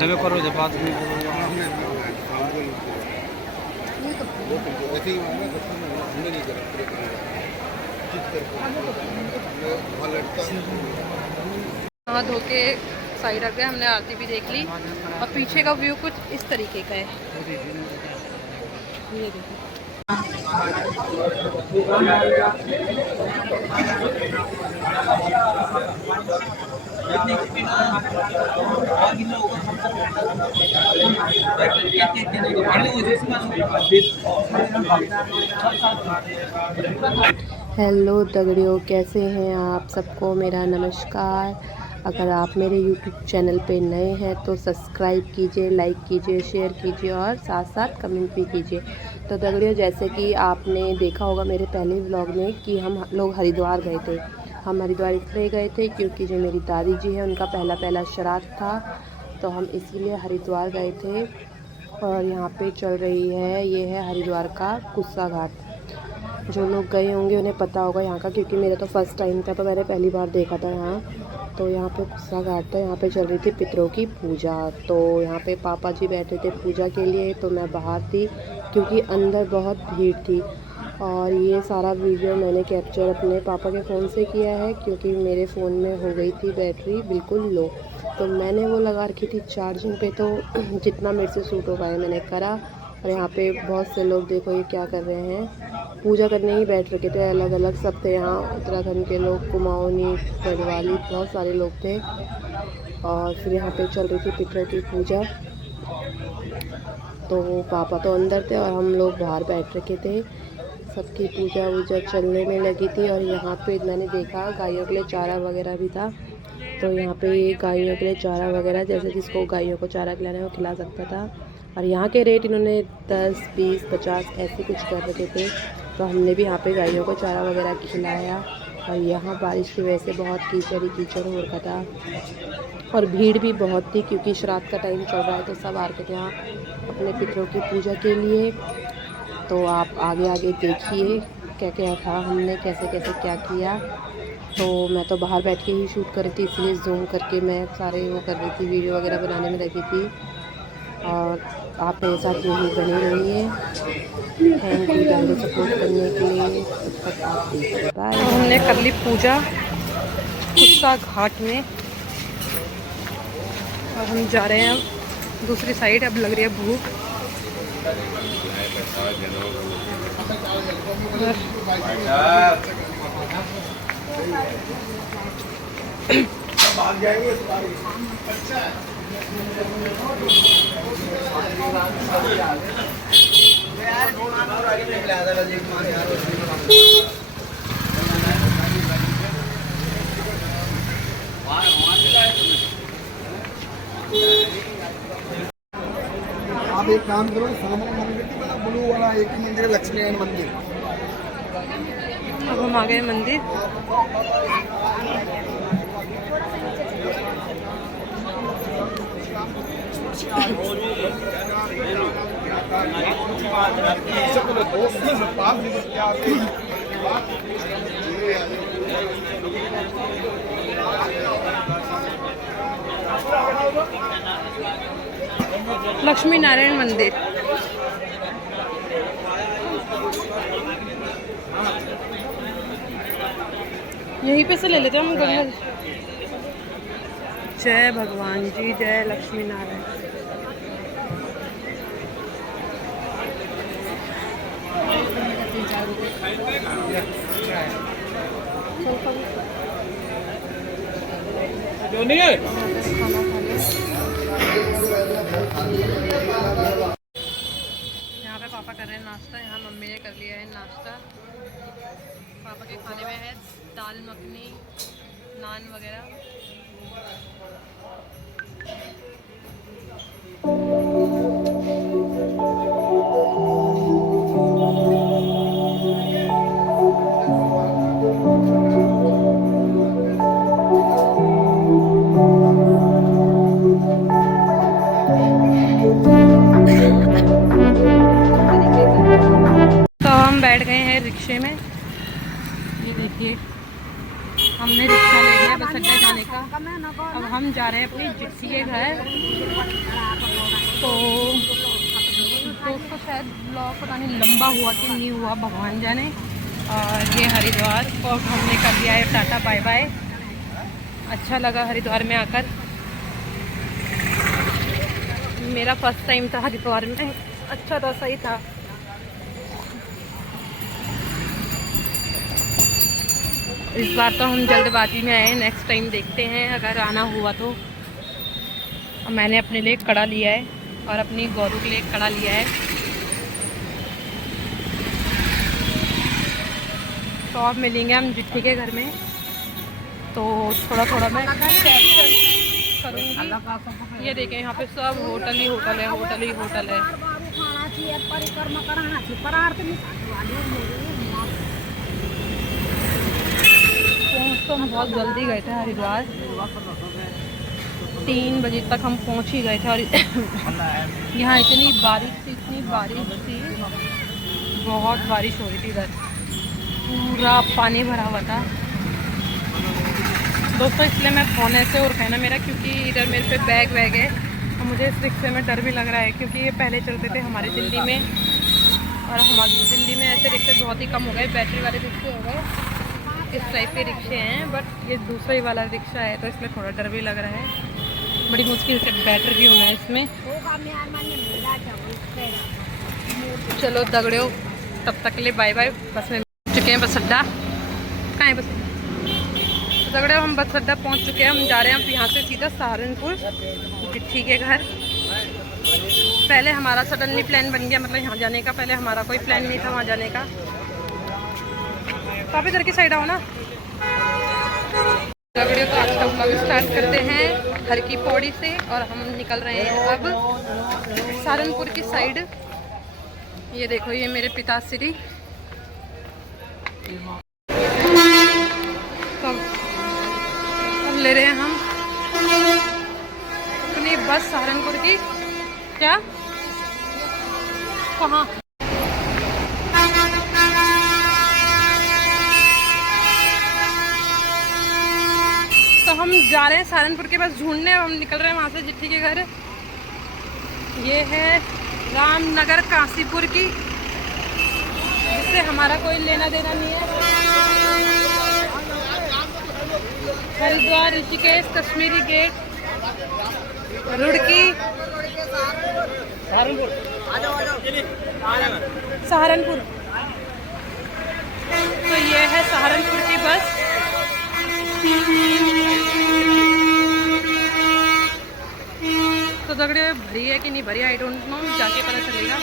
नवे करो जब बात में नहा धो के साइड रख गए, हमने आरती भी देख ली और पीछे का व्यू कुछ इस तरीके का है। ये देखो हेलो दगड़ियों, कैसे हैं आप? सबको मेरा नमस्कार। अगर आप मेरे YouTube चैनल पे नए हैं तो सब्सक्राइब कीजिए, लाइक कीजिए, शेयर कीजिए और साथ साथ कमेंट भी कीजिए। तो दगड़ियों, जैसे कि आपने देखा होगा मेरे पहले व्लॉग में कि हम लोग हरिद्वार गए थे। हम हरिद्वार इसलिए गए थे क्योंकि जो मेरी दादी जी है उनका पहला श्राद्ध था, तो हम इसीलिए हरिद्वार गए थे। और यहाँ पे चल रही है, ये है हरिद्वार का कुस्सा घाट। जो लोग गए होंगे उन्हें पता होगा यहाँ का, क्योंकि मेरा तो फर्स्ट टाइम था, तो मैंने पहली बार देखा था यहाँ। तो यहाँ पे कुस्सा घाट था, यहाँ पे चल रही थी पितरों की पूजा। तो यहाँ पे पापा जी बैठे थे पूजा के लिए, तो मैं बाहर थी क्योंकि अंदर बहुत भीड़ थी। और ये सारा वीडियो मैंने कैप्चर अपने पापा के फ़ोन से किया है, क्योंकि मेरे फ़ोन में हो गई थी बैटरी बिल्कुल लो, तो मैंने वो लगा रखी थी चार्जिंग पे। तो जितना मेरे से सूट हो पाया मैंने करा। और यहाँ पे बहुत से लोग देखो ये क्या कर रहे हैं, पूजा करने ही बैठ रखे थे, अलग अलग सब थे यहाँ। उत्तराखंड के लोग, कुमाऊनी, गढ़वाली, बहुत सारे लोग थे। और फिर यहाँ पे चल रही थी पितरों की पूजा। तो पापा तो अंदर थे और हम लोग बाहर बैठ रखे थे। सबकी पूजा वूजा चलने में लगी थी। और यहाँ पे मैंने देखा गायों के लिए चारा वगैरह भी था। तो यहाँ पे गायों के लिए चारा वगैरह, जैसे जिसको गायों को चारा खिलाना है वो खिला सकता था। और यहाँ के रेट इन्होंने 10, 20, 50 ऐसे कुछ कर रखे थे। तो हमने भी यहाँ पे गायों को चारा वगैरह खिलाया। और यहाँ बारिश की वजह से बहुत कीचड़ ही कीचड़ हो रखा था और भीड़ भी बहुत थी, क्योंकि श्राद्ध का टाइम चल रहा है। तो सब आ रखे थे यहाँ अपने पितरों की पूजा के लिए। तो आप आगे आगे देखिए क्या क्या था, हमने कैसे कैसे क्या किया। तो मैं तो बाहर बैठ के ही शूट कर रही थी, इसलिए जूम करके मैं सारे वो कर रही थी, वीडियो वगैरह बनाने में लगी थी। और आप मेरे साथ यही बने रहिए। थैंक यू ज़्यादा सपोर्ट करने के लिए। तब तक आप देखिए, बाय। हमने कर ली पूजा कुस्सा घाट में और हम जा रहे हैं अब दूसरी साइड। अब लग रही है भूख। आप एक काम करो, सामने मंदिर की मतलब ब्लू वाला एक ही मंदिर है, लक्ष्मी नारायण मंदिर। अब हम आ गए मंदिर। लक्ष्मी नारायण मंदिर। यहीं पे से ले लेते हैं हम गंगा। जय भगवान जी, जय लक्ष्मी नारायण। यहाँ पे पापा कर रहे हैं नाश्ता। यहाँ मम्मी ने कर लिया है नाश्ता। पापा के खाने में है दाल मखनी, नान वगैरह। तो हम बैठ गए हैं रिक्शे में। ये देखिए, हमने रिक्शा ले लिया बस अड्डा जाने का। अब हम जा रहे हैं अपनी जिक्सी के घर। तो दोस्तों शायद ब्लॉग पता नहीं लंबा हुआ कि नहीं हुआ, भगवान जाने। और ये हरिद्वार को हमने कर लिया है टाटा बाय बाय। अच्छा लगा हरिद्वार में आकर। मेरा फर्स्ट टाइम था हरिद्वार में, अच्छा था, सही था। इस बार तो हम जल्दबाजी में आए, नेक्स्ट टाइम देखते हैं अगर आना हुआ तो। मैंने अपने लिए कड़ा लिया है और अपनी गौरू के लिए कड़ा लिया है। तो अब मिलेंगे हम जिट्ठी के घर में। तो थोड़ा थोड़ा मैं कैप्चर करूँगी। ये देखें, यहाँ पे सब होटल ही होटल है, होटल ही होटल है। तो हम बहुत जल्दी गए थे हरिद्वार। 3 बजे तक हम पहुंच ही गए थे। और यहाँ इतनी बारिश थी, बहुत बारिश हो रही थी। इधर पूरा पानी भरा हुआ था दोस्तों। इसलिए मैं फ़ोन ऐसे और कहना मेरा, क्योंकि इधर मेरे पे बैग वैग है और मुझे इस रिक्शे में डर भी लग रहा है, क्योंकि ये पहले चलते थे हमारे दिल्ली में। और हमारे दिल्ली में ऐसे रिक्शे बहुत ही कम हो गए, बैटरी वाले रिक्शे हो गए। इस टाइप के रिक्शे हैं, बट ये दूसरा ही वाला रिक्शा है, तो इसमें थोड़ा डर भी लग रहा है। बड़ी मुश्किल से बैटर भी होना है इसमें। चलो दगड़ियों, तब तक के लिए बाय बाय। बस में चुके हैं, बस अड्डा कहाँ है? बस दगड़ियों, हम बस अड्डा पहुँच चुके हैं। हम जा रहे हैं अब यहाँ से सीधा सहारनपुर जिट्ठी के घर। पहले हमारा सडनली प्लान बन गया, मतलब यहाँ जाने का। पहले हमारा कोई प्लान नहीं था वहाँ जाने का। तो आप इधर की साइड आओ ना। दगड़ियों, तो आज का व्लॉग स्टार्ट करते हैं हर की पौड़ी से। और हम निकल रहे हैं अब सहारनपुर की साइड। ये देखो, ये मेरे पिताश्री। तो अब ले रहे हैं हम अपनी बस सहारनपुर की। क्या कहाँ? तो हम जा रहे हैं सहारनपुर के बस ढूंढने। हम निकल रहे हैं वहाँ से जिट्ठी के घर। ये है रामनगर काशीपुर की, जिससे हमारा कोई लेना देना नहीं है। हरिद्वार, ऋषिकेश, कश्मीरी गेट, रुड़की, सहारनपुर। तो ये है सहारनपुर की बस। तो दगड़े भरी है कि नहीं भरी, आई डोंट नो, जाके पता चलेगा।